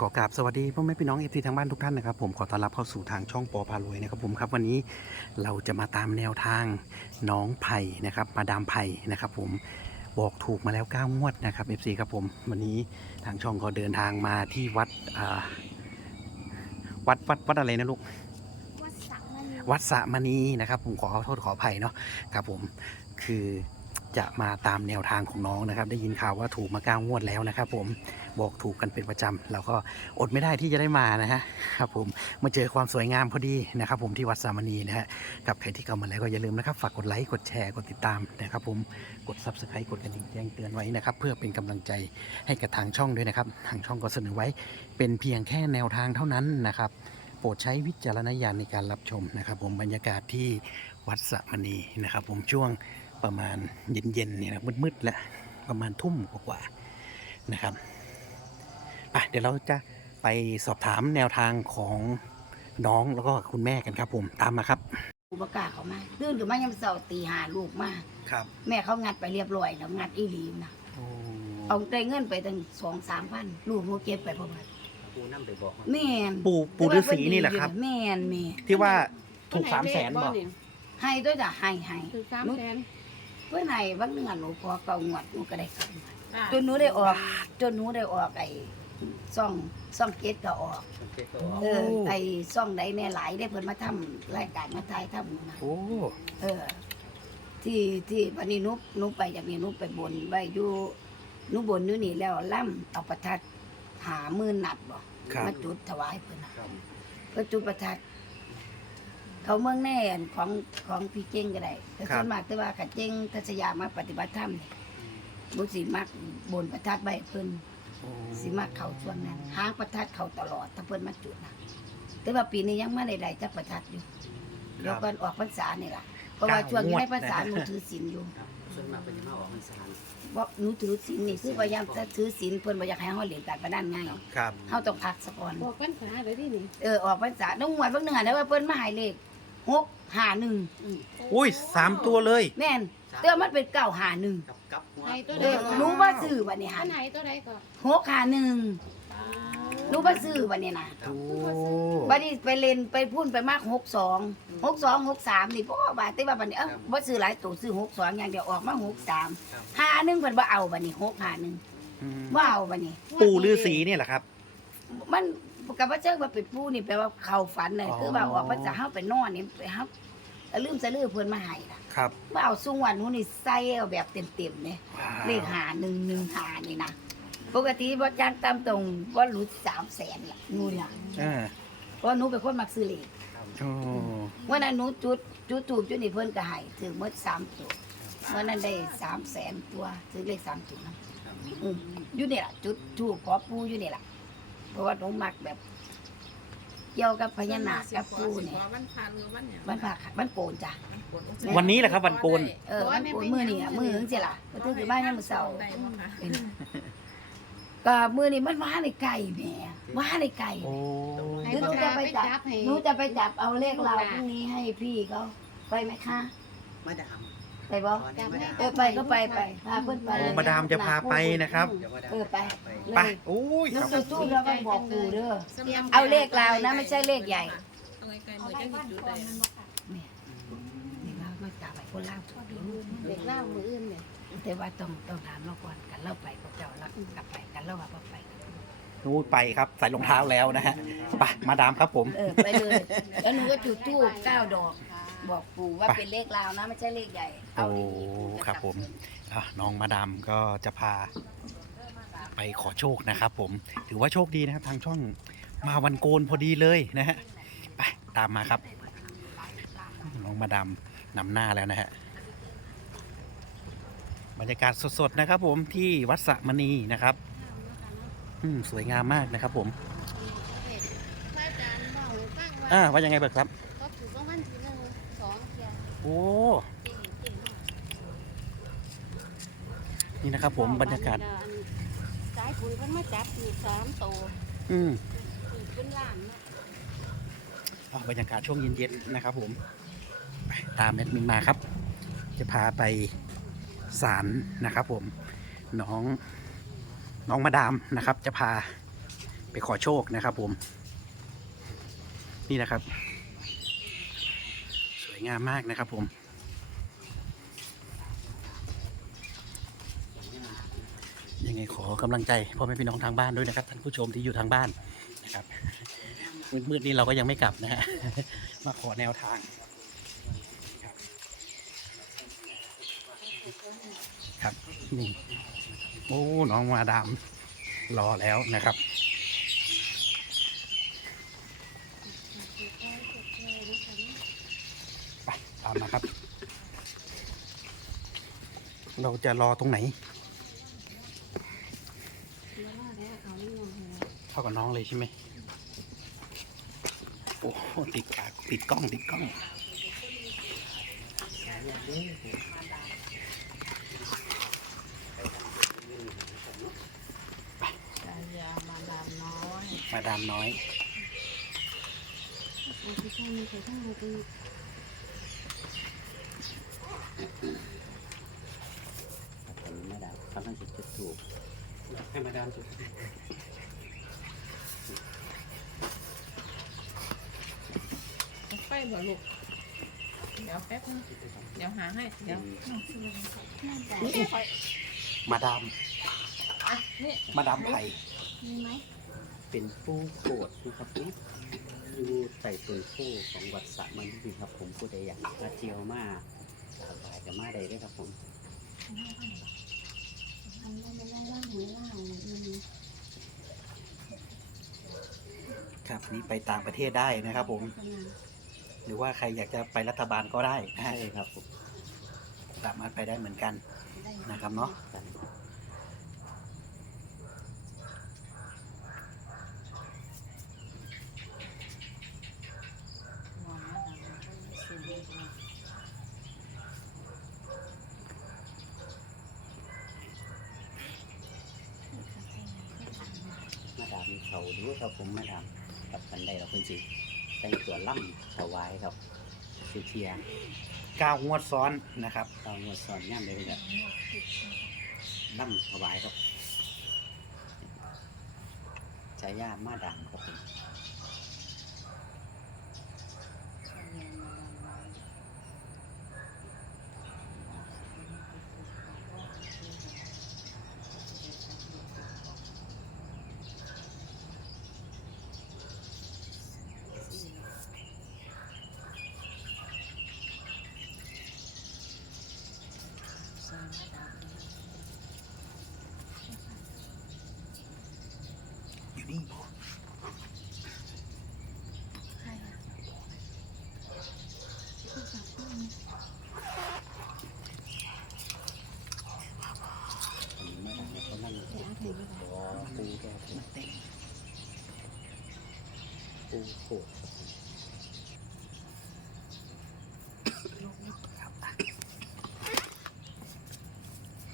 ขอกราบสวัสดีพ่อแม่พี่น้องเอฟซีทางบ้านทุกท่านนะครับผมขอต้อนรับเข้าสู่ทางช่องปอพารวยนะครับผมครับวันนี้เราจะมาตามแนวทางน้องไผ่นะครับมาดามไผ่นะครับผมบอกถูกมาแล้ว 9 งวดนะครับ FC ครับผมวันนี้ทางช่องก็เดินทางมาที่วัดอ่าวัดวัดวัดอะไรนะลูกวัดสักมันวัดสะมณีนะครับผมขอโทษขออภัยเนาะครับผมคือจะมาตามแนวทางของน้องนะครับ ได้ยินข่าวว่าถูกมาเก้างวดแล้วนะครับผม บอกถูกกันเป็นประจำเราก็อดไม่ได้ที่จะได้มานะฮะครับผมมาเจอความสวยงามพอดีนะครับ ผมที่วัดสามณีนะฮะกับใครที่เข้ามาแล้วก็อย่าลืมนะครับฝากกดไลค์กดแชร์กดติดตามนะครับผมกด subscribe กดกระดิ่งแจ้งเตือนไว้นะครับเพื่อเป็นกำลังใจให้กับทางช่องด้วยนะครับ ทางช่องก็เสนอไว้เป็นเพียงแค่แนวทางเท่านั้นนะครับโปรดใช้วิจารณญาณในการรับชมนะครับ ผมบรรยากาศที่วัดสะมณีนะครับ ผมช่วงประมาณเย็นๆเนี่ยนะมืดๆแล้วประมาณทุ่มกว่าๆนะครับ ไปเดี๋ยวเราจะไปสอบถามแนวทางของน้องแล้วก็คุณแม่กันครับผมตามมาครับอุปการเขามาตื่นขึ้นมายามเช้าตีหาลูกมา ครับแม่เขางัดไปเรียบร้อยแล้วงัดอีหลีนะเอาได้เงินไปตั้งสองสามพันลูกหนูเก็บไปประมาณปูนั่งไปบอกแม่นปูปูฤาษีนี่แหละครับ แม่นแม่ที่ว่าถูกสามแสนบอกให้ด้วยจ้ะให้ให้ถึงสามแสนเพื่อนให้บางเดือนหนูพอเก่างวดหนูก็ได้กันอ่าจนหนูได้ออก จนหนูได้ออกไอ้ ซ่องซ่องเกตก็ออกเออไอ้ซ่องใดแน่หลายได้เพิ่นมาทำรายการมาถ่ายทำนะโอ้ เออ ที่ที่วันนี้หนุหนุไปจากนี้หนุไปบนไว้อยู่หนุบนอยู่นี่แล้วล่ำเอาประทัดหามือนัดบ่ครับ มาจุดถวายเพิ่นน่ะเพิ่นจุดประทัดเขาเมืองแน่อันของของพี่เจ้งก็ได้แต่ส่วนมากแต่ว่าขัดเจ้งทัศยามาปฏิบัติธรรมนี่บุสิมักบนประทัดใบเพิ่นโอ้ สิมักเขาช่วงนั้นหางประทัดเขาตลอดถ้าเพิ่นมาจุดนะแต่ว่าปีนี้ยังไม่ได้ได้จักประทัดอยู่เดี๋ยวเพิ่นออกพรรษานี่ล่ะเพราะว่าช่วงนี้ในพรรษาหนูถือศีลอยู่ส่วนมากเป็นมาออกพรรษาบอกหนูถือศีลนี่คือพยายามจะถือศีลเพิ่นบ่อยากให้เฮาเล่นการพนันไงครับเฮาต้องพักซะก่อนบอกปัญหาเลยที่นี่เออออกพรรษาต้องงวดเบิ่งหนึงอะได้ว่าเพิ่นมาให้เลข6 5 1อุ้ยสามตัวเลย แม่น แต่ว่ามันเป็น9 5 1กับกับหัวให้ตัวเอใดอก่อนหนูว่าซื้อบัดนี้อัหั่นนไหนตัวใดก่อน6 5 1หนูว่าซื้อบัดนี้นะโอ้บัดนี้ไปเล่นไปพุ่นไปมาก62 62 63นี่พ่อบาดแต่ว่าบัดนี้เอ้าบ่ซื้อหลายตัวซื้อ62อย่างเดียวออกมา63 51เพิ่นบ่เอาบัดนี้6 51อืมบ่เอาบัดนี้ ปู่ฤาษีเนี่ยแหละครับ มันกับว่าเจ้าว่าเป็นผู้นี่แปลว่าเข้าฝันเลยอ๋อคือว่าออกพรรษาเฮาไปนอนนี่ไปเฮา แล้วลืมสะลือเพิ่นมาให้ล่ะครับ ว่าเอาซุงวันหนูนี่ใส่เอาแบบเต็มๆเนี่ยเลขหาหนึ่งหนึ่งหานี่นะปกติบ่จ้างตามตรงบ่รู้300,000ล่ะหนูล่ะอ่าเพราะหนูเป็นคนมักซื้อเลขโอ้วันนั้นหนูจุดจุดทูบจุดนี่เพิ่นก็ให้ถึงหมด3ตัววันนั้นได้300,000ตัวซื้อเลข3ตัวนะอืมอยู่นี่ล่ะจุดทูบขอปู่อยู่นี่ล่ะเพราะว่าหนูมักแบบ เกี่ยวกับพญานาคกับปู่นี่วันพานหรือวันเนี่ยมันผักมันโกนจ้ะวันนี้แหละครับวันโกนเออมันโกนมือนี่อะมือถึงสิล่ะก็ถึงสิบ้านยามมื้อเช้าได้บ่คะเออก็มือนี่มันว่าในไก่แหม่ว่าในไก่โอ้หรือหนูจะไปจับหนูจะไปจับเอาเลขเราพรุ่งนี้ให้พี่เขาไปไหมคะมาดาม ไปบ่จับให้เออไปก็ไปไปพาเพิ่นไปโอ้มาดามจะพาไปนะครับเดี๋ยวมาดามเออไปไปเลยโอ้ยหนูครับจะตู้แล้วก็บอกปู่เด้อตรียมเอาเลขเรานะไม่ใช่เลขใหญ่เอาไกลๆมือจะหยุดอยู่ได้นี่เราไม่กลับไปคนลาวทุกทีเด็กเล่ามืออื่นเนี่ยแต่ว่าต้องต้องถามเราก่อนกันเล่าไปพวกเจ้าแล้วกลับไปกันเล่าว่าบ่ไป นู้นไปครับใส่รองเท้าแล้วนะฮะไปมาดามครับผม เออไปเลย แล้วหนูก็จุดธูปเก้าดอก บอกปู่ว่าไปเป็นเลขลาวนะไม่ใช่เลขใหญ่โอ้ดีๆครับผม อะน้องมาดามก็จะพาไปขอโชคนะครับผม ถือว่าโชคดีนะครับ ทางช่องมาวันโกนพอดีเลยนะฮะ ไปตามมาครับ น้องมาดามนำหน้าแล้วนะฮะ บรรยากาศสดๆนะครับผมที่วัดสะมณีนะครับ อืมสวยงามมากนะครับผม พระอาจารย์บอกให้ฟังว่าอ่าว่ายังไงบ้างครับ โอ้เก่งเก่งนี่นะครับผมบรรยากาศ สายปุ๋ยเพิ่นมาจับอีกสามโตอืมอีกเป็นล้านเนาะอะบรรยากาศช่วงเย็นๆนะครับผมไปตามแอดมินมาครับ จะพาไปศาลนะครับผม น้องน้องมาดามนะครับ จะพาไปขอโชคนะครับผม นี่นะครับส วยงามมากนะครับผมยังไงขอกำลังใจพ่อแม่พี่น้องทางบ้านด้วยนะครับท่านผู้ชมที่อยู่ทางบ้านนะครับมืดๆนี่เราก็ยังไม่กลับนะฮะมาขอแนวทางครับนี่โอ้น้องมาดามรอแล้วนะครับ ไป ตามมาครับ เราจะรอตรงไหน เข้ากับน้องเลยใช่ไหมโอ้โหติดกากติดกล้องติดกล้องกายามาดามน้อย มาดามน้อยผมไม่ได้กำลังจะจุดถูกให้มาดามจุดไฟบ่ลูกเดี๋ยวแป๊บนึงเดี๋ยวหาให้เดี๋ยวมาดามอะนี่มาดามไผ่มีไหมเป็นผู้โกรธนะครับอยู่ใส่ต้นโพของวัดสระมันดีครับผมผู้ใดอยากมาเที่ยวมาส บายกับมาได้เลยครับผมอันนั้นเป็นล่างล่างหัวล่างอืมครับอันนี้ไปต่างประเทศได้นะครับ ผม หรือว่าใครอยากจะไปรัฐบาลก็ได้นะใช่ฮะครับผมสามารถไปได้เหมือนกันนะครับเนาะ กัน มา ดามเขาดูครับผมมาดามกับกันได้เราคนจริงแต่งตัวล่ำถวายครับสุเทียก้าวงวดซ้อนนะครับตอนมาสอนงานเลยครับล่ำถวายครับฉายามาดามครับผม อยู่นี่ ผมมาดามเขา นั่งติดตัวปูแก้วผมเต็มปูโขดครับ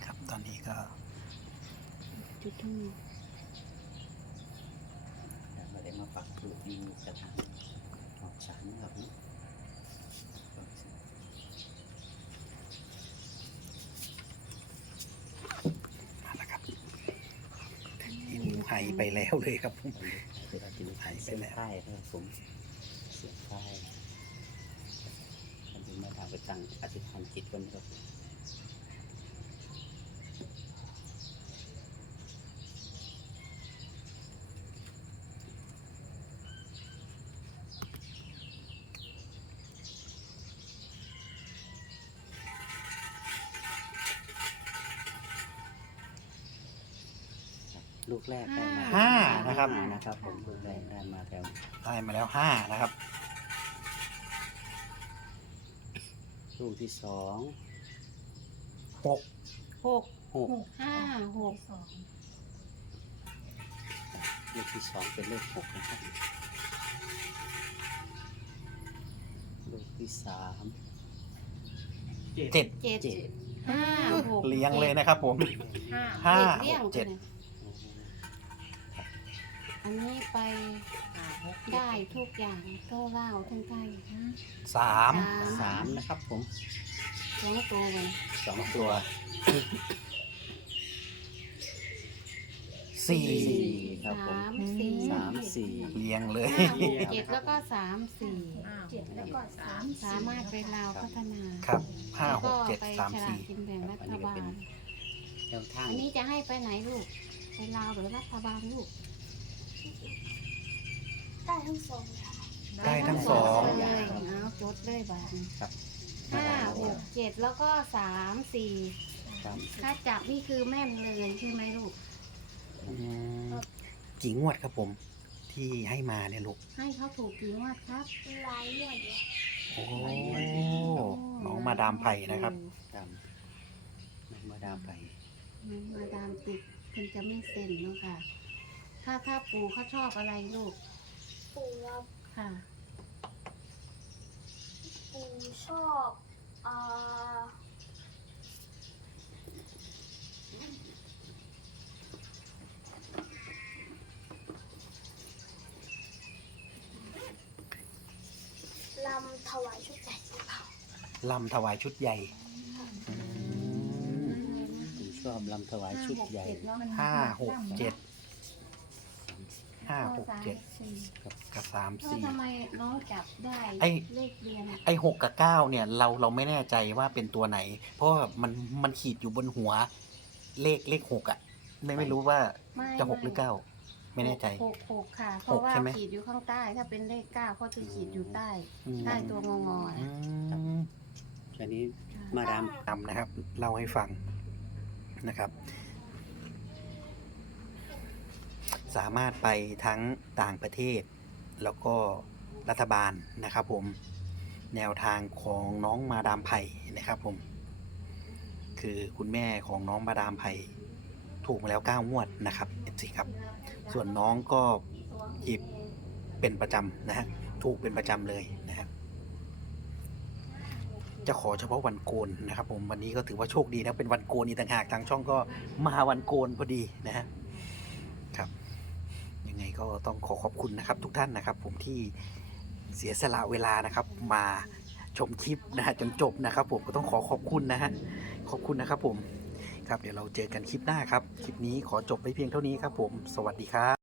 ครับตอนนี้ก็จุดทุ่ แล้วก็ได้มาปักปลูกอยู่กระถางออกสารนะครับเนาะ มาแล้วครับเห็นหมู ไปแล้วเลยครับผมเดี๋ยวเราจะมีไปแล้วใช่ครับผมเสียงไข่อันนี้มาทำไปตั้งอธิษฐานจิตกันครับ ลูกแรกได้มาห้านะครับ ห้านะครับผมลูกแรกได้มาแล้วได้มาแล้วห้านะครับ ลูกที่สองหกหกหกห้าหกลูกที่สองเป็นเลขหกนะครับลูกที่สามเจ็ดเจ็ดเจ็ดห้าหกเลี้ยงเลยนะครับผมห้าห้าเลี้ยงหกเจ็ด อันนี้ไปอ่าหกได้ทุกอย่างโต้เล่าทั้งไทยนะสามสามนะครับผมสองตัวเลยสองตัวสี่สี่ครับผมสามสี่สามสี่เรียงเลยห้าหกเจ็ดแล้วก็สามสี่เจ็ดแล้วก็สามสามารถไปลาวพัฒนาครับห้าแล้วหก็กเจ็ดไปสามฉลาสี่กกินแบ่งรัฐบาลแนวทางอันนี้จะให้ไปไหนลูกไปลาวหรือรัฐบาลลูก ได้ทั้งสองค่ะได้ทั้งสองเลยเอาจดเลยบาทครับห้าหกเจ็ดแล้วก็สามสี่ครับถ้าจับนี่คือแม่นเลยใช่ไหมลูก อืมกี่งวดครับผม ที่ให้มาเนี่ยลูกให้เขาถูกกี่งวดครับลายหมดเลยโอ้น้องมาดามไผ่นะครับ ตามน้องมาดามไปน้องมาดามติดเพิ่นจะไม่เซ็นเนาะค่ะ ถ้าถ้าปู่เขาชอบอะไรลูก ปูว่าค่ะ ปูชอบอ่าลำถวายชุดใหญ่หรือเปล่าลำถวายชุดใหญ่อืมผมชอบลำถวายชุดใหญ่ห้าหกเจ็ด ห้าหกเจ็ดกับสามแล้วสี่ ทำไมน้องจับได้ไอ้ เลขเรียนอะไอหกกับเก้าเนี่ยเราเราไม่แน่ใจว่าเป็นตัวไหน เพราะว่ามันมันขีดอยู่บนหัว เลขเลขหกอะ่ะไม่ไม่รู้ว่าไม่จะหกหรือเก้าไม่แน่ใจ หกหกค่ะ เพหกราะว่าใช่ไหม ขีดอยู่ข้างใต้ ถ้าเป็นเลขเก้าเขาจะขีดอยู่ใต้อืมใต้ตัวงองออืนะมอันนี้มาดามนำนะครับเล่าให้ฟังนะครับ สามารถไปทั้งต่างประเทศ แล้วก็รัฐบาลนะครับผมแนวทางของน้องมาดามไผ่นะครับผม คือคุณแม่ของน้องมาดามไผ่ถูกมาแล้ว 9 งวดนะครับเอฟซีครับ ส่วนน้องก็หยิบเป็นประจำนะฮะถูกเป็นประจำเลยนะฮะจะขอเฉพาะวันโกนนะครับผมวันนี้ก็ถือว่าโชคดีนะเป็นวันโกนอีกต่างหากทางช่องก็มาวันโกนพอดีนะฮะ ก็ต้องขอขอบคุณนะครับ ทุกท่านนะครับ ผมที่เสียสละเวลานะครับ มาชมคลิปนะฮะจนจบนะครับ ผมก็ต้องขอขอบคุณนะฮะขอบคุณนะครับผมครับเดี๋ยวเราเจอกันคลิปหน้าครับ คลิปนี้ขอจบไปเพียงเท่านี้ครับ ผมสวัสดีครับ